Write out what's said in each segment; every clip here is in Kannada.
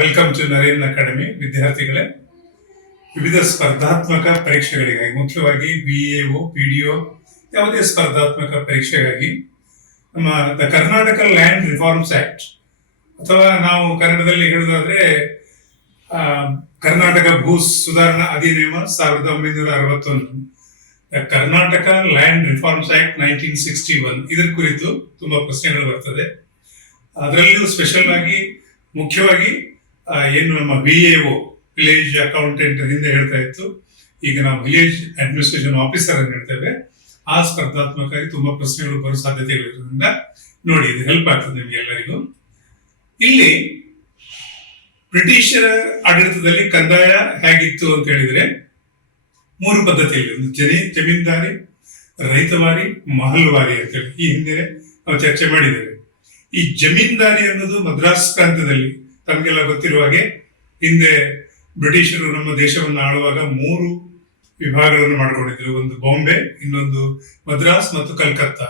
Welcome to Naren academy. ವಿದ್ಯಾರ್ಥಿಗಳೇ, ವಿವಿಧ ಸ್ಪರ್ಧಾತ್ಮಕ ಪರೀಕ್ಷೆಗಳಿಗಾಗಿ, ಮುಖ್ಯವಾಗಿ BAO, PDO ಯಾವುದೇ ಸ್ಪರ್ಧಾತ್ಮಕ ಪರೀಕ್ಷೆಗಾಗಿ ನಮ್ಮ the Karnataka land reforms act, ಅಥವಾ ನಾವು ಕನ್ನಡದಲ್ಲಿ ಹೇಳುವುದಾದ್ರೆ ಕರ್ನಾಟಕ ಭೂ ಸುಧಾರಣಾ ಅಧಿನಿಯಮ 1961, ಕರ್ನಾಟಕ ಲ್ಯಾಂಡ್ ರಿಫಾರ್ಮ್ಸ್ ಆಕ್ಟ್ 1961, ಇದರ ಕುರಿತು ತುಂಬಾ ಪ್ರಶ್ನೆಗಳು ಬರ್ತದೆ. ಅದರಲ್ಲಿಯೂ ಸ್ಪೆಷಲ್ ಆಗಿ ಮುಖ್ಯವಾಗಿ ಏನು ನಮ್ಮ BAO, ವಿಲೇಜ್ ಅಕೌಂಟೆಂಟ್ ಹಿಂದೆ ಹೇಳ್ತಾ ಇತ್ತು, ಈಗ ನಾವು ವಿಲೇಜ್ ಅಡ್ಮಿನಿಸ್ಟ್ರೇಷನ್ ಆಫೀಸರ್ ಅಂತ ಹೇಳ್ತೇವೆ. ಆ ಸ್ಪರ್ಧಾತ್ಮಕವಾಗಿ ತುಂಬಾ ಪ್ರಶ್ನೆಗಳು ಬರೋ ಸಾಧ್ಯತೆಗಳಿರೋದ್ರಿಂದ ನೋಡಿ, ಇದು ಹೆಲ್ಪ್ ಆಗ್ತದೆ ನಿಮ್ಗೆ ಎಲ್ಲರಿಗೂ. ಇಲ್ಲಿ ಬ್ರಿಟಿಷರ ಆಡಳಿತದಲ್ಲಿ ಕಂದಾಯ ಹೇಗಿತ್ತು ಅಂತ ಹೇಳಿದ್ರೆ 3 ಪದ್ಧತಿಯಲ್ಲಿ, ಒಂದು ಜಮೀನ್ದಾರಿ, ರೈತವಾರಿ, ಮಹಲ್ವಾರಿ ಅಂತೇಳಿ ಈ ಹಿಂದೆ ನಾವು ಚರ್ಚೆ ಮಾಡಿದ್ದೇವೆ. ಈ ಜಮೀನ್ದಾರಿ ಅನ್ನೋದು ಮದ್ರಾಸ್ ಪ್ರಾಂತ್ಯದಲ್ಲಿ, ತಮಗೆಲ್ಲ ಗೊತ್ತಿರುವ ಹಾಗೆ ಹಿಂದೆ ಬ್ರಿಟಿಷರು ನಮ್ಮ ದೇಶವನ್ನು ಆಳುವಾಗ 3 ವಿಭಾಗಗಳನ್ನು ಮಾಡ್ಕೊಂಡಿದ್ರು. ಒಂದು ಬಾಂಬೆ, ಇನ್ನೊಂದು ಮದ್ರಾಸ್ ಮತ್ತು ಕಲ್ಕತ್ತಾ,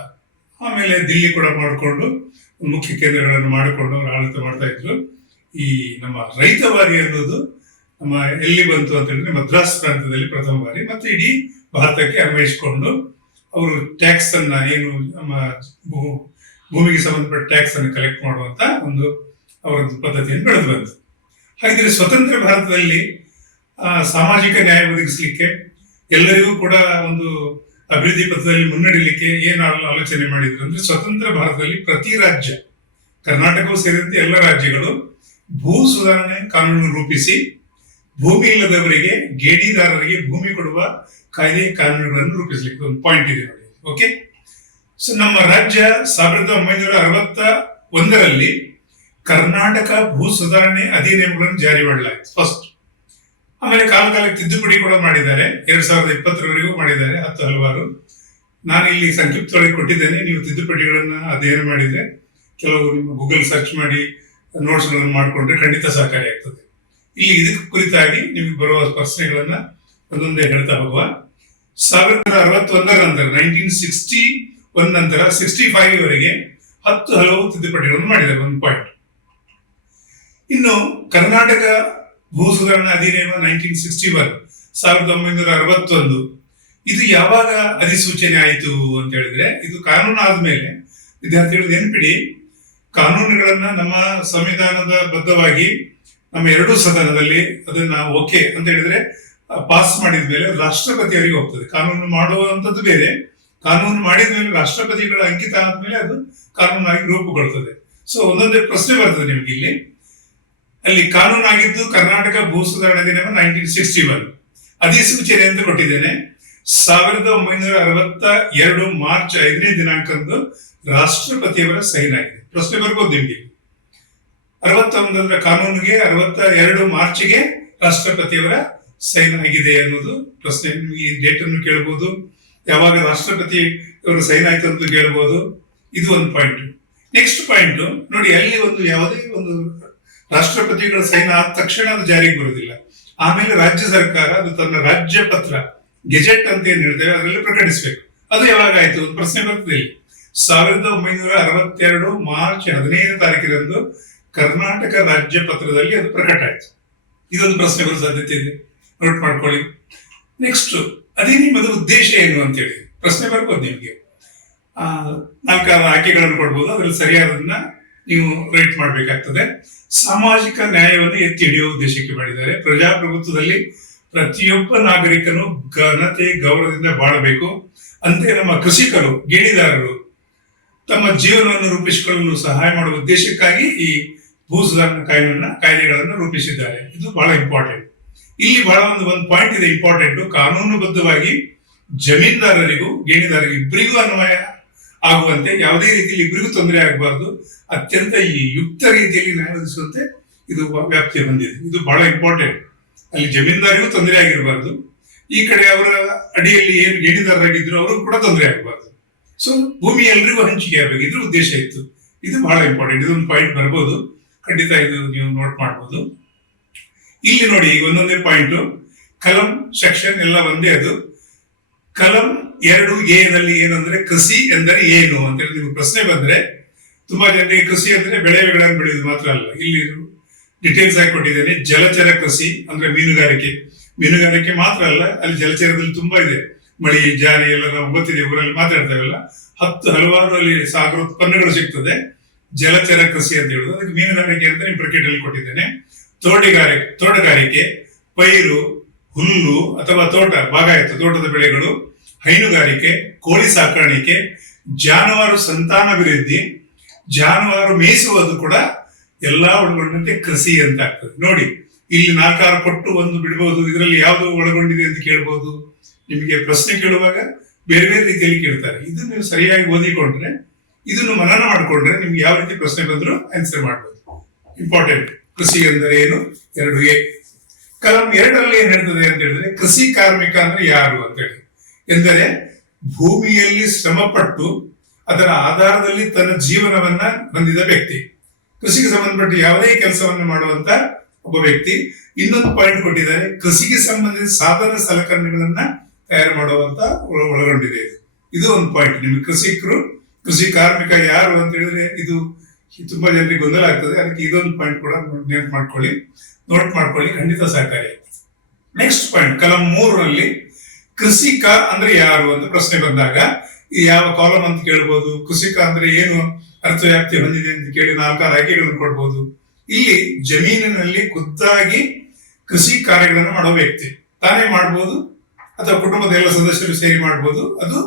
ಆಮೇಲೆ ದಿಲ್ಲಿ ಕೂಡ ಮಾಡಿಕೊಂಡು ಮುಖ್ಯ ಕೇಂದ್ರಗಳನ್ನು ಮಾಡಿಕೊಂಡು ಅವರು ಆಡಳಿತ ಮಾಡ್ತಾ ಇದ್ರು. ಈ ನಮ್ಮ ರೈತವಾರಿ ಅನ್ನೋದು ನಮ್ಮ ಎಲ್ಲಿ ಬಂತು ಅಂತ ಹೇಳಿದ್ರೆ ಮದ್ರಾಸ್ ಪ್ರಾಂತ್ಯದಲ್ಲಿ ಪ್ರಥಮ ಬಾರಿ, ಮತ್ತೆ ಇಡೀ ಭಾರತಕ್ಕೆ ಅನ್ವಯಿಸಿಕೊಂಡು ಅವರು ಟ್ಯಾಕ್ಸ್ ಅನ್ನ, ಏನು ನಮ್ಮ ಭೂಮಿಗೆ ಸಂಬಂಧಪಟ್ಟ ಟ್ಯಾಕ್ಸ್ ಅನ್ನು ಕಲೆಕ್ಟ್ ಮಾಡುವಂತ ಒಂದು ಅವರದ್ದು ಪದ್ಧತಿಯನ್ನು ಬೆಳೆದು ಬಂತು. ಹಾಗಿದ್ರೆ ಸ್ವತಂತ್ರ ಭಾರತದಲ್ಲಿ ಸಾಮಾಜಿಕ ನ್ಯಾಯ ಒದಗಿಸಲಿಕ್ಕೆ, ಎಲ್ಲರಿಗೂ ಕೂಡ ಒಂದು ಅಭಿವೃದ್ಧಿ ಪಥದಲ್ಲಿ ಮುನ್ನಡೆಯಲಿಕ್ಕೆ ಏನು ಆಲೋಚನೆ ಮಾಡಿದ್ರು ಅಂದ್ರೆ, ಸ್ವತಂತ್ರ ಭಾರತದಲ್ಲಿ ಪ್ರತಿ ರಾಜ್ಯ, ಕರ್ನಾಟಕವೂ ಸೇರಿದಂತೆ ಎಲ್ಲ ರಾಜ್ಯಗಳು ಭೂ ಸುಧಾರಣೆ ಕಾನೂನು ರೂಪಿಸಿ ಭೂಮಿ ಇಲ್ಲದವರಿಗೆ, ಗೇಣಿದಾರರಿಗೆ ಭೂಮಿ ಕೊಡುವ ಕಾಯ್ದೆ ಕಾನೂನುಗಳನ್ನು ರೂಪಿಸಲಿಕ್ಕೆ ಒಂದು ಪಾಯಿಂಟ್ ಇದೆ ನೋಡಿ. ಓಕೆ, ಸೊ ನಮ್ಮ ರಾಜ್ಯ 1961ರಲ್ಲಿ ಕರ್ನಾಟಕ ಭೂ ಸುಧಾರಣೆ ಅಧಿನಿಯಮಗಳನ್ನು ಜಾರಿ ಮಾಡಲಾಯಿತು ಫಸ್ಟ್. ಆಮೇಲೆ ಕಾಲಕ್ಕೆ ತಿದ್ದುಪಡಿ ಕೂಡ ಮಾಡಿದ್ದಾರೆ, 2020ರವರೆಗೂ ಮಾಡಿದ್ದಾರೆ, 10 ಹಲವಾರು. ನಾನು ಇಲ್ಲಿ ಸಂಕ್ಷಿಪ್ತವಾಗಿ ಕೊಟ್ಟಿದ್ದೇನೆ, ನೀವು ತಿದ್ದುಪಡಿಗಳನ್ನ ಅಧ್ಯಯನ ಮಾಡಿದ್ರೆ, ಕೆಲವು ನಿಮ್ಮ ಗೂಗಲ್ ಸರ್ಚ್ ಮಾಡಿ ನೋಟ್ಸ್ ಗಳನ್ನು ಮಾಡಿಕೊಂಡ್ರೆ ಖಂಡಿತ ಸಹಕಾರಿ ಆಗ್ತದೆ. ಇಲ್ಲಿ ಇದಕ್ಕೆ ಕುರಿತಾಗಿ ನಿಮಗೆ ಬರುವ ಪ್ರಶ್ನೆಗಳನ್ನ ಒಂದೊಂದೇ ಹೇಳ್ತಾ ಹೋಗುವ. 1961 ನಂತರ, 1961 ನಂತರ 65ವರೆಗೆ 10 ಹಲವು ತಿದ್ದುಪಡಿಗಳನ್ನು ಮಾಡಿದ್ದಾರೆ, ಒಂದು ಪಾಯಿಂಟ್. ಇನ್ನು ಕರ್ನಾಟಕ ಭೂ ಸುಧಾರಣಾ ಅಧಿನಿಯಮ 1961, ಇದು ಯಾವಾಗ ಅಧಿಸೂಚನೆ ಆಯಿತು ಅಂತ ಹೇಳಿದ್ರೆ, ಇದು ಕಾನೂನು ಆದ್ಮೇಲೆ, ವಿದ್ಯಾರ್ಥಿಗಳು ನೆನ್ಪಿಡಿ, ಕಾನೂನುಗಳನ್ನ ನಮ್ಮ ಸಂವಿಧಾನದ ಬದ್ಧವಾಗಿ ನಮ್ಮ 2 ಸದನದಲ್ಲಿ ಅದನ್ನ ಓಕೆ ಅಂತ ಹೇಳಿದ್ರೆ ಪಾಸ್ ಮಾಡಿದ ಮೇಲೆ ರಾಷ್ಟ್ರಪತಿಯವರಿಗೆ ಹೋಗ್ತದೆ. ಕಾನೂನು ಮಾಡುವಂಥದ್ದು ಬೇರೆ, ಕಾನೂನು ಮಾಡಿದ ಮೇಲೆ ರಾಷ್ಟ್ರಪತಿಗಳ ಅಂಕಿತ ಆದ್ಮೇಲೆ ಅದು ಕಾನೂನಾಗಿ ರೂಪುಗೊಳ್ತದೆ. ಸೊ ಒಂದೊಂದೇ ಪ್ರಶ್ನೆ ಬರ್ತದೆ ನಿಮ್ಗೆ ಇಲ್ಲಿ. ಅಲ್ಲಿ ಕಾನೂನಾಗಿದ್ದು ಕರ್ನಾಟಕ ಭೂ ಸುಧಾರಣಾ ಅಧಿನಿಯಮ 1961, ಅಧಿಸೂಚನೆ ಅಂತ ಕೊಟ್ಟಿದ್ದೇನೆ. 1962 ಮಾರ್ಚ್ 5ನೇ ದಿನಾಂಕದಂದು ರಾಷ್ಟ್ರಪತಿಯವರ ಸೈನ್ ಆಗಿದೆ. ಪ್ರಶ್ನೆ ಬರ್ಬೋದು ನಿಮ್ಗೆ, 61 ಕಾನೂನಿಗೆ 62 ಮಾರ್ಚ್ಗೆ ರಾಷ್ಟ್ರಪತಿಯವರ ಸೈನ್ ಆಗಿದೆ ಅನ್ನೋದು ಪ್ರಶ್ನೆ. ನಿಮ್ಗೆ ಈ ಡೇಟ್ ಅನ್ನು ಕೇಳಬಹುದು, ಯಾವಾಗ ರಾಷ್ಟ್ರಪತಿ ಅವರ ಸೈನ್ ಆಯ್ತು ಅಂತ ಕೇಳಬಹುದು. ಇದು ಒಂದು ಪಾಯಿಂಟ್. ನೆಕ್ಸ್ಟ್ ಪಾಯಿಂಟ್ ನೋಡಿ, ಅಲ್ಲಿ ಒಂದು ಯಾವುದೇ ಒಂದು ರಾಷ್ಟ್ರಪತಿಗಳ ಸೈನ್ ಆದ ತಕ್ಷಣ ಅದು ಜಾರಿಗೆ ಬರುವುದಿಲ್ಲ. ಆಮೇಲೆ ರಾಜ್ಯ ಸರ್ಕಾರ ಅದು ತನ್ನ ರಾಜ್ಯ ಪತ್ರ, ಗೆಜೆಟ್ ಅಂತ ಏನ್ ಹೇಳ್ತೇವೆ, ಅದರಲ್ಲಿ ಪ್ರಕಟಿಸಬೇಕು. ಅದು ಯಾವಾಗ ಆಯ್ತು ಒಂದು ಪ್ರಶ್ನೆ ಬರ್ತದೆ ಇಲ್ಲಿ. 1962 ಮಾರ್ಚ್ 15ನೇ ತಾರೀಕಿನಂದು ಕರ್ನಾಟಕ ರಾಜ್ಯ ಪತ್ರದಲ್ಲಿ ಅದು ಪ್ರಕಟ ಆಯ್ತು. ಇದೊಂದು ಪ್ರಶ್ನೆ ಬರೋ ಸಾಧ್ಯತೆ ಇದೆ, ನೋಟ್ ಮಾಡ್ಕೊಳ್ಳಿ. ನೆಕ್ಸ್ಟ್, ಅಧಿನಿಯಮದ ಉದ್ದೇಶ ಏನು ಅಂತೇಳಿ ಪ್ರಶ್ನೆ ಬರ್ಬೋದು ನಿಮ್ಗೆ. 4 ಆಯ್ಕೆಗಳನ್ನು ಕೊಡ್ಬೋದು, ಅದ್ರಲ್ಲಿ ಸರಿಯಾದದನ್ನ ನೀವು ರೈಟ್ ಮಾಡ್ಬೇಕಾಗ್ತದೆ. ಸಾಮಾಜಿಕ ನ್ಯಾಯವನ್ನು ಎತ್ತಿ ಹಿಡಿಯುವ ಉದ್ದೇಶಕ್ಕೆ ಮಾಡಿದ್ದಾರೆ. ಪ್ರಜಾಪ್ರಭುತ್ವದಲ್ಲಿ ಪ್ರತಿಯೊಬ್ಬ ನಾಗರಿಕನು ಘನತೆ, ಗೌರವದಿಂದ ಬಾಳಬೇಕು. ಅಂತೆ ನಮ್ಮ ಕೃಷಿಕರು, ಗೇಣಿದಾರರು ತಮ್ಮ ಜೀವನವನ್ನು ರೂಪಿಸಿಕೊಳ್ಳಲು ಸಹಾಯ ಮಾಡುವ ಉದ್ದೇಶಕ್ಕಾಗಿ ಈ ಭೂ ಸುಧಾರಣಾ ಕಾಯ್ದೆಗಳನ್ನು ರೂಪಿಸಿದ್ದಾರೆ. ಇದು ಬಹಳ ಇಂಪಾರ್ಟೆಂಟ್. ಇಲ್ಲಿ ಬಹಳ ಒಂದು ಪಾಯಿಂಟ್ ಇದೆ ಇಂಪಾರ್ಟೆಂಟ್. ಕಾನೂನುಬದ್ಧವಾಗಿ ಜಮೀನ್ದಾರರಿಗೂ ಗೇಣಿದಾರರಿಗೂ ಇಬ್ಬರಿಗೂ ಅನ್ವಯ ಆಗುವಂತೆ, ಯಾವುದೇ ರೀತಿಯಲ್ಲಿ ಇಬ್ಬರಿಗೂ ತೊಂದರೆ ಆಗಬಾರ್ದು, ಅತ್ಯಂತ ಯುಕ್ತ ರೀತಿಯಲ್ಲಿ ನ್ಯಾಯ ಒದಗಿಸುವಂತೆ ಇದು ವ್ಯಾಪ್ತಿಯ ಬಂದಿದೆ. ಇದು ಬಹಳ ಇಂಪಾರ್ಟೆಂಟ್. ಅಲ್ಲಿ ಜಮೀನ್ದಾರಿಗೂ ತೊಂದರೆ ಆಗಿರಬಾರ್ದು, ಈ ಕಡೆ ಅವರ ಅಡಿಯಲ್ಲಿ ಏನು ಗೇಣಿದಾರರಾಗಿದ್ರು ಅವ್ರಿಗೂ ಕೂಡ ತೊಂದರೆ ಆಗಬಾರ್ದು. ಸೊ ಭೂಮಿ ಎಲ್ರಿಗೂ ಹಂಚಿಕೆ ಆಗಬೇಕು, ಇದ್ರ ಉದ್ದೇಶ ಇತ್ತು. ಇದು ಬಹಳ ಇಂಪಾರ್ಟೆಂಟ್. ಇದೊಂದು ಪಾಯಿಂಟ್ ಬರ್ಬೋದು, ಖಂಡಿತ ಇದು ನೀವು ನೋಟ್ ಮಾಡ್ಬೋದು. ಇಲ್ಲಿ ನೋಡಿ, ಈಗ ಒಂದೊಂದೇ ಪಾಯಿಂಟ್, ಕಲಂ, ಸೆಕ್ಷನ್ ಎಲ್ಲ ಒಂದೇ. ಅದು ಕಲಂ 2A ನಲ್ಲಿ ಏನಂದ್ರೆ, ಕೃಷಿ ಎಂದರೆ ಏನು ಅಂತ ಹೇಳಿ ನಿಮ್ಗೆ ಪ್ರಶ್ನೆ ಬಂದ್ರೆ, ತುಂಬಾ ಜನರಿಗೆ ಕೃಷಿ ಅಂದ್ರೆ ಬೆಳೆಗಳನ್ನು ಬೆಳೆಯುವುದು ಮಾತ್ರ ಅಲ್ಲ. ಇಲ್ಲಿ ಡೀಟೇಲ್ಸ್ ಆಗಿ ಕೊಟ್ಟಿದ್ದೇನೆ. ಜಲಚರ ಕೃಷಿ ಅಂದ್ರೆ ಮೀನುಗಾರಿಕೆ ಮಾತ್ರ ಅಲ್ಲ, ಅಲ್ಲಿ ಜಲಚರದಲ್ಲಿ ತುಂಬಾ ಇದೆ. ಮಳಿ, ಜಾರಿ ಎಲ್ಲ ನಾವು ಗೊತ್ತಿದೆ, ಊರಲ್ಲಿ ಮಾತಾಡ್ತೇವಲ್ಲ, ಹಲವಾರು ಅಲ್ಲಿ ಸಾಗರ ಉತ್ಪನ್ನಗಳು ಸಿಗ್ತದೆ. ಜಲಚರ ಕೃಷಿ ಅಂತ ಹೇಳುದು, ಅದಕ್ಕೆ ಮೀನುಗಾರಿಕೆ ಅಂತ ನೀವು ಬ್ರಾಕೆಟ್ ಅಲ್ಲಿ ಕೊಟ್ಟಿದ್ದೇನೆ. ತೋಟಗಾರಿಕೆ, ಪೈರು, ಹುಲ್ಲು ಅಥವಾ ಬಾಗಾಯತ ತೋಟದ ಬೆಳೆಗಳು, ಹೈನುಗಾರಿಕೆ, ಕೋಳಿ ಸಾಕಾಣಿಕೆ, ಜಾನುವಾರು ಸಂತಾನಾಭಿವೃದ್ಧಿ, ಜಾನುವಾರು ಮೇಯಿಸುವುದು ಕೂಡ ಎಲ್ಲಾ ಒಳಗೊಂಡಂತೆ ಕೃಷಿ ಅಂತ ಆಗ್ತದೆ. ನೋಡಿ, ಇಲ್ಲಿ 4-6 ಕೊಟ್ಟು ಒಂದು ಬಿಡಬಹುದು, ಇದರಲ್ಲಿ ಯಾವುದು ಒಳಗೊಂಡಿದೆ ಅಂತ ಕೇಳಬಹುದು. ನಿಮಗೆ ಪ್ರಶ್ನೆ ಕೇಳುವಾಗ ಬೇರೆ ಬೇರೆ ರೀತಿಯಲ್ಲಿ ಕೇಳ್ತಾರೆ. ಇದನ್ನು ನೀವು ಸರಿಯಾಗಿ ಓದಿಕೊಂಡ್ರೆ, ಇದನ್ನು ಮನನ ಮಾಡಿಕೊಂಡ್ರೆ ನಿಮ್ಗೆ ಯಾವ ರೀತಿ ಪ್ರಶ್ನೆ ಬಂದರೂ ಆನ್ಸರ್ ಮಾಡಬಹುದು. ಇಂಪಾರ್ಟೆಂಟ್. ಕೃಷಿ ಎಂದರೆ ಏನು? 2A. ಕಲಂ 2ರಲ್ಲಿ ಏನ್ ಹೇಳ್ತದೆ ಅಂತ ಹೇಳಿದ್ರೆ, ಕೃಷಿ ಕಾರ್ಮಿಕ ಅಂದ್ರೆ ಯಾರು ಅಂತ ಹೇಳಿ, ಎಂದರೆ ಭೂಮಿಯಲ್ಲಿ ಶ್ರಮಪಟ್ಟು ಅದರ ಆಧಾರದಲ್ಲಿ ತನ್ನ ಜೀವನವನ್ನ ಹೊಂದಿದ ವ್ಯಕ್ತಿ. ಕೃಷಿಗೆ ಸಂಬಂಧಪಟ್ಟ ಯಾವುದೇ ಕೆಲಸವನ್ನು ಮಾಡುವಂತ ಒಬ್ಬ ವ್ಯಕ್ತಿ. ಇನ್ನೊಂದು ಪಾಯಿಂಟ್ ಕೊಟ್ಟಿದ್ದಾರೆ, ಕೃಷಿಗೆ ಸಂಬಂಧಿಸಿದ ಸಾಧನ ಸಲಕರಣೆಗಳನ್ನ ತಯಾರು ಮಾಡುವಂತ ಒಳಗೊಂಡಿದೆ. ಇದು ಒಂದು ಪಾಯಿಂಟ್. ನಿಮಗೆ ಕೃಷಿ ಕಾರ್ಮಿಕ ಯಾರು ಅಂತ ಹೇಳಿದ್ರೆ ಇದು ತುಂಬಾ ಜನರಿಗೆ ಗೊಂದಲ ಆಗ್ತದೆ. ಅದಕ್ಕೆ ಇದೊಂದು ಪಾಯಿಂಟ್ ಕೂಡ ನೋಟ್ ಮಾಡ್ಕೊಳ್ಳಿ, ಖಂಡಿತ ಸಹಕಾರಿ. ನೆಕ್ಸ್ಟ್ ಪಾಯಿಂಟ್, ಕಲಂ 3ರಲ್ಲಿ ಕೃಷಿಕ ಅಂದ್ರೆ ಯಾರು ಅಂತ ಪ್ರಶ್ನೆ ಬಂದಾಗ ಈ ಯಾವ ಕಾಲಮ್ ಅಂತ ಕೇಳ್ಬೋದು. ಕೃಷಿಕ ಅಂದ್ರೆ ಏನು ಅರ್ಥವ್ಯಾಪ್ತಿ ಹೊಂದಿದೆ ಅಂತ ಕೇಳಿ 4-6 ಆಯ್ಕೆಗಳನ್ನು ಕೊಡ್ಬೋದು. ಇಲ್ಲಿ ಜಮೀನಿನಲ್ಲಿ ಖುದ್ದಾಗಿ ಕೃಷಿ ಕಾರ್ಯಗಳನ್ನು ಮಾಡೋ ವ್ಯಕ್ತಿ ತಾನೇ ಮಾಡ್ಬೋದು, ಅಥವಾ ಕುಟುಂಬದ ಎಲ್ಲ ಸದಸ್ಯರು ಸೇರಿ ಮಾಡ್ಬೋದು. ಅದು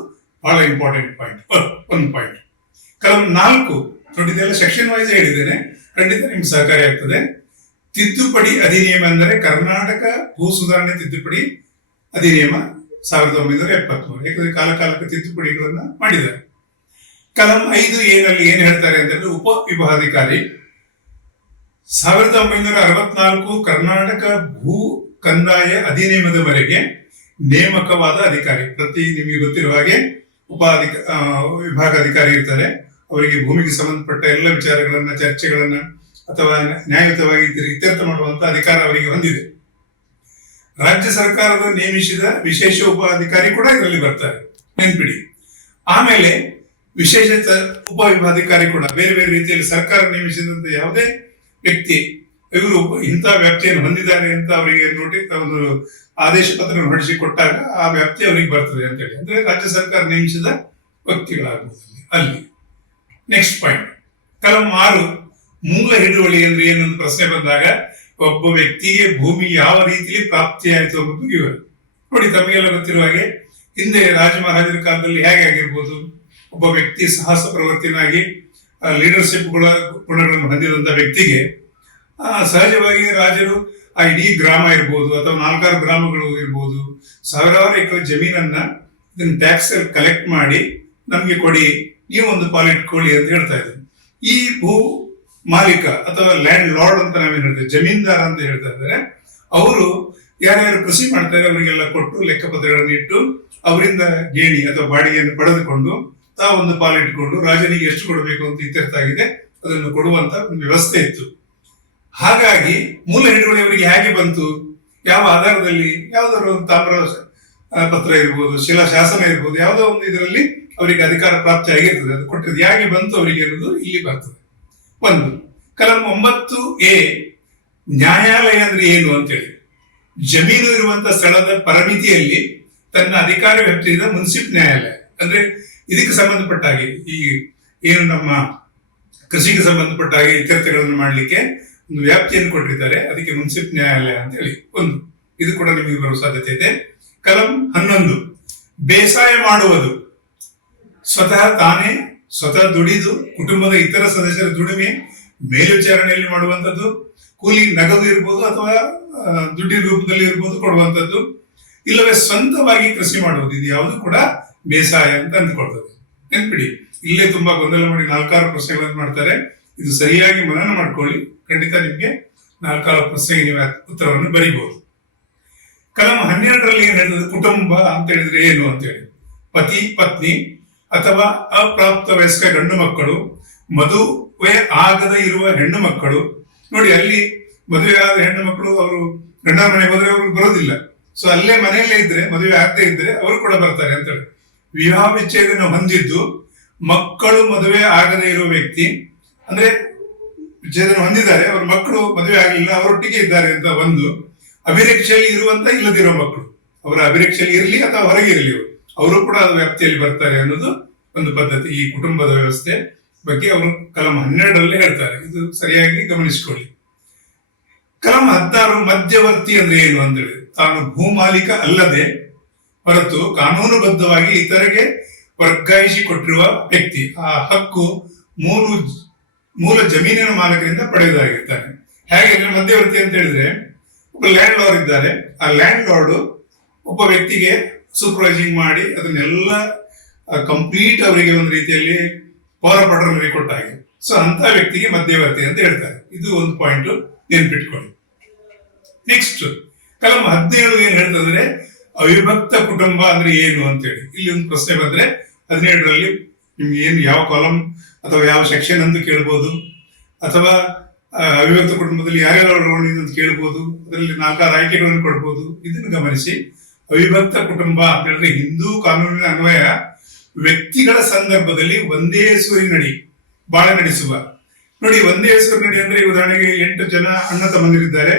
ಬಹಳ ಇಂಪಾರ್ಟೆಂಟ್ ಪಾಯಿಂಟ್. ಒಂದು ಪಾಯಿಂಟ್. ಕಲಂ 4 ನೋಡಿದೆಲ್ಲ ಸೆಕ್ಷನ್ ವೈಸ್ ಹೇಳಿದ್ದೇನೆ, ಖಂಡಿತ ನಿಮ್ಗೆ ಸಹಕಾರಿ ಆಗ್ತದೆ. ತಿದ್ದುಪಡಿ ಅಧಿನಿಯಮ ಅಂದರೆ ಕರ್ನಾಟಕ ಭೂ ಸುಧಾರಣೆ ತಿದ್ದುಪಡಿ ಅಧಿನಿಯಮ 1973. ಯಾಕಂದ್ರೆ ಕಾಲಕ್ಕೆ ತಿದ್ದುಪಡಿಗಳನ್ನ ಮಾಡಿದ್ದಾರೆ. ಕಲಂ 5A ಏನ್ ಹೇಳ್ತಾರೆ ಅಂತಂದ್ರೆ, ಉಪ ವಿಭಾಗಾಧಿಕಾರಿ 1964 ಕರ್ನಾಟಕ ಭೂ ಕಂದಾಯ ಅಧಿನಿಯಮದವರೆಗೆ ನೇಮಕವಾದ ಅಧಿಕಾರಿ. ನಿಮಗೆ ಗೊತ್ತಿರುವ ಹಾಗೆ ವಿಭಾಗಾಧಿಕಾರಿ ಇರ್ತಾರೆ. ಅವರಿಗೆ ಭೂಮಿಗೆ ಸಂಬಂಧಪಟ್ಟ ಎಲ್ಲ ವಿಚಾರಗಳನ್ನ, ಚರ್ಚೆಗಳನ್ನ ಅಥವಾ ನ್ಯಾಯಯುತವಾಗಿ ಇತ್ಯರ್ಥ ಮಾಡುವಂತ ಅಧಿಕಾರ ಅವರಿಗೆ ಹೊಂದಿದೆ. ರಾಜ್ಯ ಸರ್ಕಾರದ ನೇಮಿಸಿದ ವಿಶೇಷ ಉಪ ಅಧಿಕಾರಿ ಕೂಡ ಇದರಲ್ಲಿ ಬರ್ತಾರೆ, ನೆನ್ಪಿಡಿ. ಆಮೇಲೆ ವಿಶೇಷ ಉಪ ವಿಭಾಗಾಧಿಕಾರಿ ಕೂಡ ಬೇರೆ ಬೇರೆ ರೀತಿಯಲ್ಲಿ ಸರ್ಕಾರ ನೇಮಿಸಿದಂತ ಯಾವುದೇ ವ್ಯಕ್ತಿ ಇವರು ಇಂಥ ವ್ಯಾಪ್ತಿಯನ್ನು ಹೊಂದಿದ್ದಾರೆ ಅಂತ ಅವರಿಗೆ ಒಂದು ಆದೇಶ ಪತ್ರ ಹೊರಡಿಸಿ ಕೊಟ್ಟಾಗ ಆ ವ್ಯಾಪ್ತಿ ಅವರಿಗೆ ಬರ್ತದೆ ಅಂತ ಹೇಳಿ, ಅಂದ್ರೆ ರಾಜ್ಯ ಸರ್ಕಾರ ನೇಮಿಸಿದ ವ್ಯಕ್ತಿಗಳಾಗುವುದು ಅಲ್ಲಿ. ನೆಕ್ಸ್ಟ್ ಪಾಯಿಂಟ್, ಕಲಂ 6 ಮೂಲ ಹಿಡುವಳಿ ಅಂದ್ರೆ ಏನೊಂದು ಪ್ರಶ್ನೆ ಬಂದಾಗ ಒಬ್ಬ ವ್ಯಕ್ತಿಗೆ ಭೂಮಿ ಯಾವ ರೀತಿಯಲ್ಲಿ ಪ್ರಾಪ್ತಿಯಾಯಿತು ಅನ್ನೋದು ವಿವರ. ನೋಡಿ, ತಮಗೆಲ್ಲ ಗೊತ್ತಿರುವ ಹಾಗೆ ಹಿಂದೆ ರಾಜ ಮಹಾರಾಜರ ಕಾಲದಲ್ಲಿ ಹೇಗೆ ಆಗಿರ್ಬೋದು, ಒಬ್ಬ ವ್ಯಕ್ತಿ ಸಾಹಸ ಪ್ರವೃತ್ತಿನಾಗಿ ಲೀಡರ್ಶಿಪ್ ಗುಣಗಳನ್ನು ಹೊಂದಿದಂತ ವ್ಯಕ್ತಿಗೆ ಸಹಜವಾಗಿ ರಾಜರು ಆ ಇಡೀ ಗ್ರಾಮ ಇರ್ಬೋದು ಅಥವಾ 4-6 ಗ್ರಾಮಗಳು ಇರ್ಬೋದು, ಸಾವಿರಾರು ಎಕರೆ ಜಮೀನನ್ನ ಇದನ್ನ ಟ್ಯಾಕ್ಸ್ ಕಲೆಕ್ಟ್ ಮಾಡಿ ನಮ್ಗೆ ಕೊಡಿ, ನೀವು ಒಂದು ಪಾಲು ಇಟ್ಕೊಳ್ಳಿ ಅಂತ ಹೇಳ್ತಾ ಇದ್ದಾರೆ. ಈ ಭೂ ಮಾಲೀಕ ಅಥವಾ ಲ್ಯಾಂಡ್ ಲಾರ್ಡ್ ಅಂತ ನಾವೇನ್ ಹೇಳ್ತೇವೆ, ಜಮೀನ್ದಾರ ಅಂತ ಹೇಳ್ತಾ ಇದ್ದಾರೆ. ಅವರು ಯಾರ್ಯಾರು ಕೃಷಿ ಮಾಡ್ತಾರೆ ಅವರಿಗೆಲ್ಲ ಕೊಟ್ಟು ಲೆಕ್ಕಪತ್ರಗಳನ್ನು ಇಟ್ಟು ಅವರಿಂದ ಗೇಣಿ ಅಥವಾ ಬಾಡಿಗೆಯನ್ನು ಪಡೆದುಕೊಂಡು ತಾವೊಂದು ಪಾಲು ಇಟ್ಕೊಂಡು ರಾಜನಿಗೆ ಎಷ್ಟು ಕೊಡಬೇಕು ಅಂತ ಇತ್ಯರ್ಥ ಆಗಿದೆ, ಅದನ್ನು ಕೊಡುವಂತ ಒಂದು ವ್ಯವಸ್ಥೆ ಇತ್ತು. ಹಾಗಾಗಿ ಮೂಲ ಹಿಡುವಳಿ ಅವರಿಗೆ ಹೇಗೆ ಬಂತು, ಯಾವ ಆಧಾರದಲ್ಲಿ, ಯಾವುದಾದ್ರು ಒಂದು ತಾಮ್ರ ಪತ್ರ ಇರ್ಬೋದು, ಶಿಲಾಶಾಸನ ಇರ್ಬೋದು, ಯಾವುದೋ ಒಂದು ಇದರಲ್ಲಿ ಅವರಿಗೆ ಅಧಿಕಾರ ಪ್ರಾಪ್ತಿ ಆಗಿರ್ತದೆ. ಅದು ಕೊಟ್ಟಿದ್ದು ಹೇಗೆ ಬಂತು ಅವರಿಗೆ ಅನ್ನೋದು ಇಲ್ಲಿ ಬರ್ತದೆ. ಒಂದು ಕಲಂ 9A ನ್ಯಾಯಾಲಯ ಅಂದ್ರೆ ಏನು ಅಂತೇಳಿ, ಜಮೀನು ಇರುವಂತ ಸ್ಥಳದ ಪರಿಮಿತಿಯಲ್ಲಿ ತನ್ನ ಅಧಿಕಾರ ವ್ಯಾಪ್ತಿಯಿಂದ ಮುನ್ಸಿಪ್ ನ್ಯಾಯಾಲಯ ಅಂದ್ರೆ ಇದಕ್ಕೆ ಸಂಬಂಧಪಟ್ಟ ಹಾಗೆ ಈ ಏನು ನಮ್ಮ ಕೃಷಿಗೆ ಸಂಬಂಧಪಟ್ಟ ಹಾಗೆ ಇತ್ಯರ್ಥಗಳನ್ನು ಮಾಡಲಿಕ್ಕೆ ಒಂದು ವ್ಯಾಪ್ತಿಯನ್ನು ಕೊಟ್ಟಿರ್ತಾರೆ, ಅದಕ್ಕೆ ಮುನ್ಸಿಪ್ ನ್ಯಾಯಾಲಯ ಅಂತ ಹೇಳಿ ಒಂದು. ಇದು ಕೂಡ ನಿಮಗೆ ಬರುವ ಸಾಧ್ಯತೆ ಇದೆ. ಕಲಂ 11 ಬೇಸಾಯ ಮಾಡುವುದು, ಸ್ವತಃ ದುಡಿದು ಕುಟುಂಬದ ಇತರ ಸದಸ್ಯರ ದುಡಿಮೆ ಮೇಲ್ವಿಚಾರಣೆಯಲ್ಲಿ ಮಾಡುವಂಥದ್ದು, ಕೂಲಿ ನಗದು ಇರ್ಬೋದು ಅಥವಾ ದುಡ್ಡಿನ ರೂಪದಲ್ಲಿ ಇರ್ಬೋದು ಕೊಡುವಂಥದ್ದು, ಇಲ್ಲವೇ ಸ್ವಂತವಾಗಿ ಕೃಷಿ ಮಾಡುವುದು, ಇದು ಯಾವುದು ಕೂಡ ಬೇಸಾಯ ಅಂತ ಅಂದ್ಕೊಳ್ತದೆ. ನೆನ್ಪಿಡಿ, ಇಲ್ಲೇ ತುಂಬಾ ಗೊಂದಲ ಮಾಡಿ 4-6 ಪ್ರಶ್ನೆಗಳನ್ನು ಮಾಡ್ತಾರೆ. ಇದು ಸರಿಯಾಗಿ ಮನನ ಮಾಡ್ಕೊಳ್ಳಿ, ಖಂಡಿತ ನಿಮ್ಗೆ 4-6 ಪ್ರಶ್ನೆಗೆ ನೀವು ಉತ್ತರವನ್ನು ಬರೀಬಹುದು. ಕಲಂ 12ರಲ್ಲಿ ಏನ್ ಹೇಳ್ತದೆ, ಕುಟುಂಬ ಅಂತ ಹೇಳಿದ್ರೆ ಏನು ಅಂತ ಹೇಳಿ, ಪತಿ ಪತ್ನಿ ಅಥವಾ ಅಪ್ರಾಪ್ತ ವಯಸ್ಕ ಗಂಡು ಮಕ್ಕಳು, ಮದುವೆ ಆಗದ ಇರುವ ಹೆಣ್ಣು ಮಕ್ಕಳು. ನೋಡಿ, ಅಲ್ಲಿ ಮದುವೆ ಆದ ಹೆಣ್ಣು ಮಕ್ಕಳು ಅವರು ಗಂಡನ ಮನೆಗೆ ಹೋದ್ರೆ ಅವ್ರಿಗೆ ಬರೋದಿಲ್ಲ. ಸೊ ಅಲ್ಲೇ ಮನೆಯಲ್ಲೇ ಇದ್ರೆ, ಮದುವೆ ಆಗದೆ ಇದ್ರೆ ಅವರು ಕೂಡ ಬರ್ತಾರೆ ಅಂತ ಹೇಳಿ. ವಿವಾಹ ವಿಚ್ಛೇದನ ಹೊಂದಿದ್ದು ಮಕ್ಕಳು ಮದುವೆ ಆಗದೆ ಇರುವ ವ್ಯಕ್ತಿ, ಅಂದ್ರೆ ವಿಚ್ಛೇದನ ಹೊಂದಿದ್ದಾರೆ, ಅವ್ರ ಮಕ್ಕಳು ಮದುವೆ ಆಗಲಿಲ್ಲ, ಅವರೊಟ್ಟಿಗೆ ಇದ್ದಾರೆ ಅಂತ ಒಂದು. ಅಭಿರಕ್ಷೆಯಲ್ಲಿ ಇರುವಂತ ಇಲ್ಲದಿರೋ ಮಕ್ಕಳು, ಅವರ ಅಭಿರಕ್ಷೆಯಲ್ಲಿ ಇರಲಿ ಅಥವಾ ಹೊರಗೆ ಇರಲಿ, ಅವರು ಕೂಡ ಅದು ವ್ಯಾಪ್ತಿಯಲ್ಲಿ ಬರ್ತಾರೆ ಅನ್ನೋದು ಒಂದು ಪದ್ಧತಿ. ಈ ಕುಟುಂಬದ ವ್ಯವಸ್ಥೆ ಬಗ್ಗೆ ಅವರು ಕಲಂ 12ರಲ್ಲಿ ಹೇಳ್ತಾರೆ. ಇದು ಸರಿಯಾಗಿ ಗಮನಿಸಿಕೊಳ್ಳಿ. ಕಲಂ 16 ಮಧ್ಯವರ್ತಿ ಅಂದ್ರೆ ಏನು ಅಂತೇಳಿ, ತಾನು ಭೂಮಾಲೀಕ ಅಲ್ಲದೆ ಹೊರತು ಕಾನೂನುಬದ್ಧವಾಗಿ ಇತರಿಗೆ ವರ್ಗಾಯಿಸಿ ಕೊಟ್ಟಿರುವ ವ್ಯಕ್ತಿ ಆ ಹಕ್ಕು ಮೂಲ ಜಮೀನಿನ ಮಾಲಕರಿಂದ ಪಡೆಯುವುದಾಗಿರ್ತಾನೆ. ಹೇಗೆ ಮಧ್ಯವರ್ತಿ ಅಂತ ಹೇಳಿದ್ರೆ, ಒಬ್ಬ ಲ್ಯಾಂಡ್ ಲಾರ್ಡ್ ಇದ್ದಾರೆ, ಆ ಲ್ಯಾಂಡ್ ಲಾರ್ಡ್ ಒಬ್ಬ ವ್ಯಕ್ತಿಗೆ ಸೂಪರ್ವೈಸಿಂಗ್ ಮಾಡಿ ಅದನ್ನೆಲ್ಲ ಕಂಪ್ಲೀಟ್ ಅವರಿಗೆ ಒಂದು ರೀತಿಯಲ್ಲಿ ಪವರ್ ಪಟ್ರಲ್ಲಿ ಕೊಟ್ಟ ಹಾಗೆ. ಸೊ ಅಂತ ವ್ಯಕ್ತಿಗೆ ಮಧ್ಯವರ್ತಿ ಅಂತ ಹೇಳ್ತಾರೆ. ಇದು ಒಂದು ಪಾಯಿಂಟ್ ನೆನ್ಪಿಟ್ಕೊಳ್ಳಿ. ನೆಕ್ಸ್ಟ್ ಕಲಂ 17 ಏನ್ ಹೇಳ್ತಂದ್ರೆ, ಅವಿಭಕ್ತ ಕುಟುಂಬ ಅಂದ್ರೆ ಏನು ಅಂತೇಳಿ. ಇಲ್ಲಿ ಒಂದು ಪ್ರಶ್ನೆ ಬಂದ್ರೆ 17ರಲ್ಲಿ ನಿಮ್ಗೆ ಏನು ಯಾವ ಕಾಲಂ ಅಥವಾ ಯಾವ ಸೆಕ್ಷನ್ ಅಂತ ಕೇಳ್ಬೋದು, ಅಥವಾ ಅವಿಭಕ್ತ ಕುಟುಂಬದಲ್ಲಿ ಯಾರ್ಯಾರು ಒಳಗೊಂಡಿದೆ ಅಂತ ಕೇಳ್ಬೋದು. ಅದರಲ್ಲಿ 4 ಆಯ್ಕೆಗಳನ್ನು ಕೊಡ್ಬೋದು. ಇದನ್ನು ಗಮನಿಸಿ. ಅವಿಭಕ್ತ ಕುಟುಂಬ ಅಂತ ಹೇಳಿದ್ರೆ ಹಿಂದೂ ಕಾನೂನಿನ ಅನ್ವಯ ವ್ಯಕ್ತಿಗಳ ಸಂದರ್ಭದಲ್ಲಿ ಒಂದೇ ಸೂರಿನಡಿ ಬಾಳ ನಡೆಸುವ. ನೋಡಿ, ಒಂದೇ ಸೂರಿನಡಿ ಅಂದ್ರೆ ಉದಾಹರಣೆಗೆ 8 ಜನ ಅಣ್ಣ ತಮ್ಮಂದಿರಿದ್ದಾರೆ,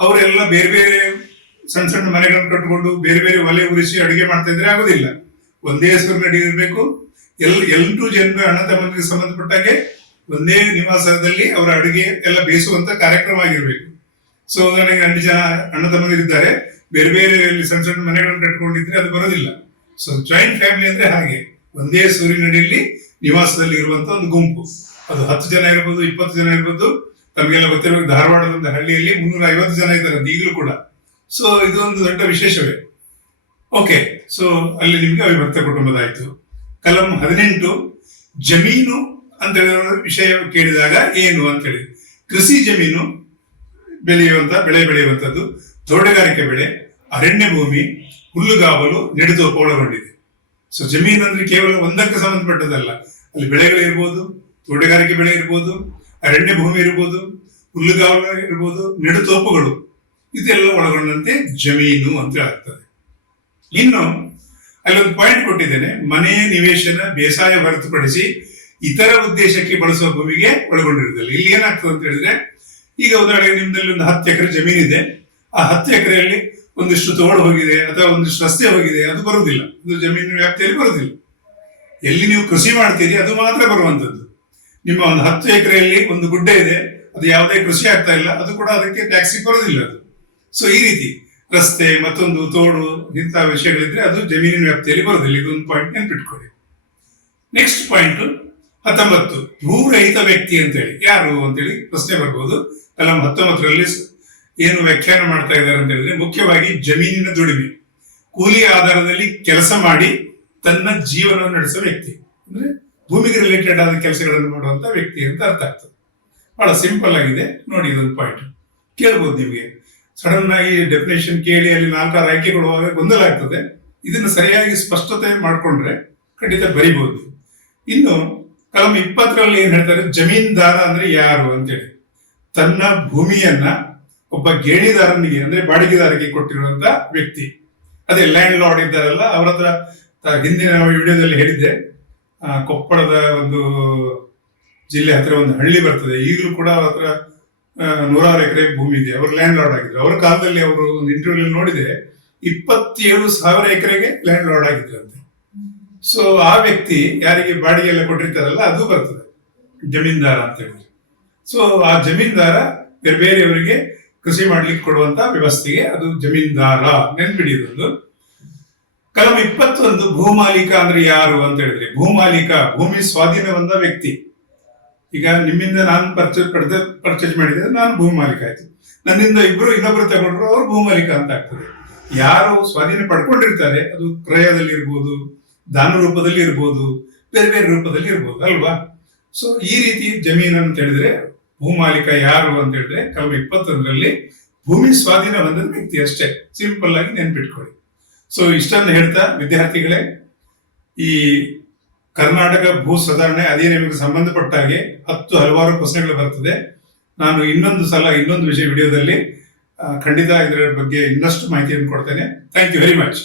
ಅವರೆಲ್ಲ ಬೇರೆ ಬೇರೆ ಸಣ್ಣ ಸಣ್ಣ ಮನೆಗಳನ್ನು ಕಟ್ಟಿಕೊಂಡು ಬೇರೆ ಬೇರೆ ಒಲೆ ಉರಿಸಿ ಅಡುಗೆ ಮಾಡ್ತಾ ಇದ್ರೆ ಆಗೋದಿಲ್ಲ. ಒಂದೇ ಸೂರಿನಡಿ ಇರಬೇಕು. 8 ಜನರು ಅಣ್ಣ ತಮ್ಮಂದಿರಿಗೆ ಸಂಬಂಧಪಟ್ಟಾಗೆ ಒಂದೇ ನಿವಾಸದಲ್ಲಿ ಅವರ ಅಡುಗೆ ಎಲ್ಲ ಬೇಯಿಸುವಂತ ಕಾರ್ಯಕ್ರಮ ಆಗಿರ್ಬೇಕು. ಸೊ ಉದಾಹರಣೆಗೆ 8 ಜನ ಅಣ್ಣ ತಮ್ಮಂದಿರಿದ್ದಾರೆ, ಬೇರೆ ಬೇರೆ ಸಣ್ಣ ಸಣ್ಣ ಮನೆಗಳನ್ನು ಕಟ್ಕೊಂಡಿದ್ರೆ ಅದು ಬರೋದಿಲ್ಲ. ಸೊ ಜಾಯಿಂಟ್ ಫ್ಯಾಮಿಲಿ ಅಂದ್ರೆ ಹಾಗೆ, ಒಂದೇ ಸೂರಿನಡಿಯಲ್ಲಿ ನಿವಾಸದಲ್ಲಿ ಇರುವಂತ ಒಂದು ಗುಂಪು. ಅದು 10 ಜನ ಇರ್ಬೋದು, 20 ಜನ ಇರ್ಬೋದು. ತಮಗೆಲ್ಲ ಗೊತ್ತಿರೋ ಧಾರವಾಡದ ಒಂದು ಹಳ್ಳಿಯಲ್ಲಿ 350 ಜನ ಇದ್ದಾರೆ ಈಗಲೂ ಕೂಡ. ಸೊ ಇದು ಒಂದು ದೊಡ್ಡ ವಿಶೇಷವೇ. ಓಕೆ, ಸೊ ಅಲ್ಲಿ ನಿಮ್ಗೆ ಅವಿಭಕ್ತ ಕುಟುಂಬದಾಯ್ತು. ಕಲಂ 18 ಜಮೀನು ಅಂತ ವಿಷಯ ಕೇಳಿದಾಗ ಏನು ಅಂತ ಹೇಳಿ, ಕೃಷಿ ಜಮೀನು ಬೆಳೆ ಬೆಳೆಯುವಂಥದ್ದು, ತೋಟಗಾರಿಕೆ ಬೆಳೆ, ಅರಣ್ಯ ಭೂಮಿ, ಹುಲ್ಲುಗಾವಲು, ನೆಡುತೋಪು ಒಳಗೊಂಡಿದೆ. ಸೊ ಜಮೀನು ಅಂದ್ರೆ ಕೇವಲ ಒಂದಕ್ಕೆ ಸಂಬಂಧಪಟ್ಟದಲ್ಲ. ಅಲ್ಲಿ ಬೆಳೆಗಳಿರ್ಬೋದು, ತೋಟಗಾರಿಕೆ ಬೆಳೆ ಇರ್ಬೋದು, ಅರಣ್ಯ ಭೂಮಿ ಇರ್ಬೋದು, ಹುಲ್ಲುಗಾವಲು ಇರ್ಬೋದು, ನೆಡುತೋಪುಗಳು, ಇದೆಲ್ಲ ಒಳಗೊಂಡಂತೆ ಜಮೀನು ಅಂತ ಆಗ್ತದೆ. ಇನ್ನು ಅಲ್ಲೊಂದು ಪಾಯಿಂಟ್ ಕೊಟ್ಟಿದ್ದೇನೆ, ಮನೆ, ನಿವೇಶನ, ಬೇಸಾಯ ಹೊರತುಪಡಿಸಿ ಇತರ ಉದ್ದೇಶಕ್ಕೆ ಬಳಸುವ ಭೂಮಿಗೆ ಒಳಗೊಂಡಿರುವುದಿಲ್ಲ. ಇಲ್ಲಿ ಏನಾಗ್ತದೆ ಅಂತ ಹೇಳಿದ್ರೆ, ಈಗ ಉದಾಹರಣೆಗೆ ನಿಮ್ದಲ್ಲಿ ಒಂದು 10 ಎಕರೆ ಜಮೀನಿದೆ. ಆ 10 ಎಕರೆಯಲ್ಲಿ ಒಂದಿಷ್ಟು ತೋಡು ಹೋಗಿದೆ ಅಥವಾ ಒಂದಿಷ್ಟು ರಸ್ತೆ ಹೋಗಿದೆ, ಅದು ಬರುವುದಿಲ್ಲ, ಅದು ಜಮೀನಿನ ವ್ಯಾಪ್ತಿಯಲ್ಲಿ ಬರುವುದಿಲ್ಲ. ಎಲ್ಲಿ ನೀವು ಕೃಷಿ ಮಾಡ್ತೀರಿ ಅದು ಮಾತ್ರ ಬರುವಂತದ್ದು. ನಿಮ್ಮ ಒಂದು 10 ಎಕರೆಯಲ್ಲಿ ಒಂದು ಗುಡ್ಡೆ ಇದೆ, ಅದು ಯಾವುದೇ ಕೃಷಿ ಆಗ್ತಾ ಇಲ್ಲ, ಅದು ಕೂಡ ಅದಕ್ಕೆ ಟ್ಯಾಕ್ಸಿ ಬರೋದಿಲ್ಲ ಅದು. ಸೊ ಈ ರೀತಿ ರಸ್ತೆ, ಮತ್ತೊಂದು ತೋಡು, ಇಂತಹ ವಿಷಯಗಳಿದ್ರೆ ಅದು ಜಮೀನಿನ ವ್ಯಾಪ್ತಿಯಲ್ಲಿ ಬರೋದಿಲ್ಲ. ಇದೊಂದು ಪಾಯಿಂಟ್ ನೆನ್ಪಿಟ್ಕೊಳ್ಳಿ. ನೆಕ್ಸ್ಟ್ ಪಾಯಿಂಟ್ 19 ಭೂರಹಿತ ವ್ಯಕ್ತಿ ಅಂತೇಳಿ ಯಾರು ಅಂತೇಳಿ ಪ್ರಶ್ನೆ ಬರ್ಬೋದು. ಕಲಂ 19ರಲ್ಲಿ ಏನು ವ್ಯಾಖ್ಯಾನ ಮಾಡ್ತಾ ಇದ್ದಾರೆ ಅಂತ ಹೇಳಿದ್ರೆ, ಮುಖ್ಯವಾಗಿ ಜಮೀನಿನ ದುಡಿಮೆ, ಕೂಲಿ ಆಧಾರದಲ್ಲಿ ಕೆಲಸ ಮಾಡಿ ತನ್ನ ಜೀವನವನ್ನು ನಡೆಸುವ ವ್ಯಕ್ತಿ, ಅಂದ್ರೆ ಭೂಮಿಗೆ ರಿಲೇಟೆಡ್ ಆದ ಕೆಲಸಗಳನ್ನು ಮಾಡುವಂತ ವ್ಯಕ್ತಿ ಅಂತ ಅರ್ಥ ಆಗ್ತದೆ. ಬಹಳ ಸಿಂಪಲ್ ಆಗಿದೆ ನೋಡಿ. ಇದೊಂದು ಪಾಯಿಂಟ್ ಕೇಳ್ಬೋದು ನಿಮಗೆ. ಸಡನ್ ಆಗಿ ಡೆಫಿನೇಷನ್ ಕೇಳಿ ಅಲ್ಲಿ 4 ಆಯ್ಕೆ ಕೊಡುವಾಗ ಗೊಂದಲ ಆಗ್ತದೆ. ಇದನ್ನು ಸರಿಯಾಗಿ ಸ್ಪಷ್ಟತೆ ಮಾಡಿಕೊಂಡ್ರೆ ಖಂಡಿತ ಬರಿಬಹುದು. ಇನ್ನು ಕಲಂ 20ರಲ್ಲಿ ಏನ್ ಹೇಳ್ತಾರೆ, ಜಮೀನ್ದಾರ ಅಂದ್ರೆ ಯಾರು ಅಂತೇಳಿ, ತನ್ನ ಭೂಮಿಯನ್ನ ಒಬ್ಬ ಗೇಣಿದಾರನಿಗೆ ಅಂದ್ರೆ ಬಾಡಿಗೆದಾರರಿಗೆ ಕೊಟ್ಟಿರುವಂತ ವ್ಯಕ್ತಿ. ಅದೇ ಲ್ಯಾಂಡ್ ಲಾರ್ಡ್ ಇದ್ದಾರಲ್ಲ, ಅವರ ಹತ್ರ ಹಿಂದಿನ ವಿಡಿಯೋದಲ್ಲಿ ಹೇಳಿದ್ದೆ, ಕೊಪ್ಪಳದ ಒಂದು ಜಿಲ್ಲೆ ಹತ್ರ ಒಂದು ಹಳ್ಳಿ ಬರ್ತದೆ, ಈಗಲೂ ಕೂಡ ಅವ್ರ ಹತ್ರ 100 ಎಕರೆ ಭೂಮಿ ಇದೆ. ಅವರು ಲ್ಯಾಂಡ್ ಲಾರ್ಡ್ ಆಗಿದ್ರು. ಅವರ ಕಾಲದಲ್ಲಿ ಅವರು ಒಂದು ಇಂಟರ್ವ್ಯೂ ನೋಡಿದೆ, 27,000 ಎಕರೆಗೆ ಲ್ಯಾಂಡ್ ಲಾರ್ಡ್ ಆಗಿದ್ರಂತೆ. ಸೊ ಆ ವ್ಯಕ್ತಿ ಯಾರಿಗೆ ಬಾಡಿಗೆ ಎಲ್ಲ ಕೊಟ್ಟಿರ್ತಾರಲ್ಲ, ಅದು ಬರ್ತದೆ ಜಮೀನ್ದಾರ ಅಂತ ಹೇಳಿದ್ರೆ. ಸೊ ಆ ಜಮೀನ್ದಾರ ಬೇರೆ ಬೇರೆಯವರಿಗೆ ಕೃಷಿ ಮಾಡ್ಲಿಕ್ಕೆ ಕೊಡುವಂತ ವ್ಯವಸ್ಥೆಗೆ ಅದು ಜಮೀನ್ದಾರ, ನೆನ್ಪಿಡಿಯೋದು. ಕಲಂ 21 ಭೂಮಾಲೀಕ ಅಂದ್ರೆ ಯಾರು ಅಂತ ಹೇಳಿದ್ರೆ, ಭೂಮಾಲೀಕ ಭೂಮಿ ಸ್ವಾಧೀನ ಬಂದ ವ್ಯಕ್ತಿ. ಈಗ ನಿಮ್ಮಿಂದ ನಾನು ಪರ್ಚೇಸ್ ಮಾಡಿದ್ರೆ ನಾನು ಭೂಮಾಲೀಕ ಆಯ್ತು, ನನ್ನಿಂದ ಇನ್ನೊಬ್ರು ತಗೊಂಡ್ರು ಅವ್ರು ಭೂಮಾಲೀಕ ಅಂತ ಆಗ್ತದೆ. ಯಾರು ಸ್ವಾಧೀನ ಪಡ್ಕೊಂಡಿರ್ತಾರೆ ಅದು ಕ್ರಯದಲ್ಲಿ ಇರ್ಬೋದು, ದಾನ ರೂಪದಲ್ಲಿ ಇರ್ಬೋದು, ಬೇರೆ ಬೇರೆ ರೂಪದಲ್ಲಿ ಇರ್ಬೋದು ಅಲ್ವಾ. ಸೊ ಈ ರೀತಿ ಜಮೀನು ಅಂತ ಹೇಳಿದ್ರೆ ಭೂಮಾಲೀಕ ಯಾರು ಅಂತ ಹೇಳಿದ್ರೆ ಕಲಂ 21ರಲ್ಲಿ ಭೂಮಿ ಸ್ವಾಧೀನ ಬಂದ ವ್ಯಕ್ತಿ ಅಷ್ಟೇ. ಸಿಂಪಲ್ ಆಗಿ ನೆನ್ಪಿಟ್ಕೊಳ್ಳಿ. ಸೊ ಇಷ್ಟನ್ನು ಹೇಳ್ತಾ ವಿದ್ಯಾರ್ಥಿಗಳೇ, ಈ ಕರ್ನಾಟಕ ಭೂ ಸುಧಾರಣೆ ಅಧಿನಿಯಮಕ್ಕೆ ಸಂಬಂಧಪಟ್ಟ ಹಾಗೆ ಹಲವಾರು ಪ್ರಶ್ನೆಗಳು ಬರ್ತದೆ. ನಾನು ಇನ್ನೊಂದು ವಿಷಯ ವಿಡಿಯೋದಲ್ಲಿ ಖಂಡಿತ ಇದರ ಬಗ್ಗೆ ಇನ್ನಷ್ಟು ಮಾಹಿತಿಯನ್ನು ಕೊಡ್ತೇನೆ. Thank you very much.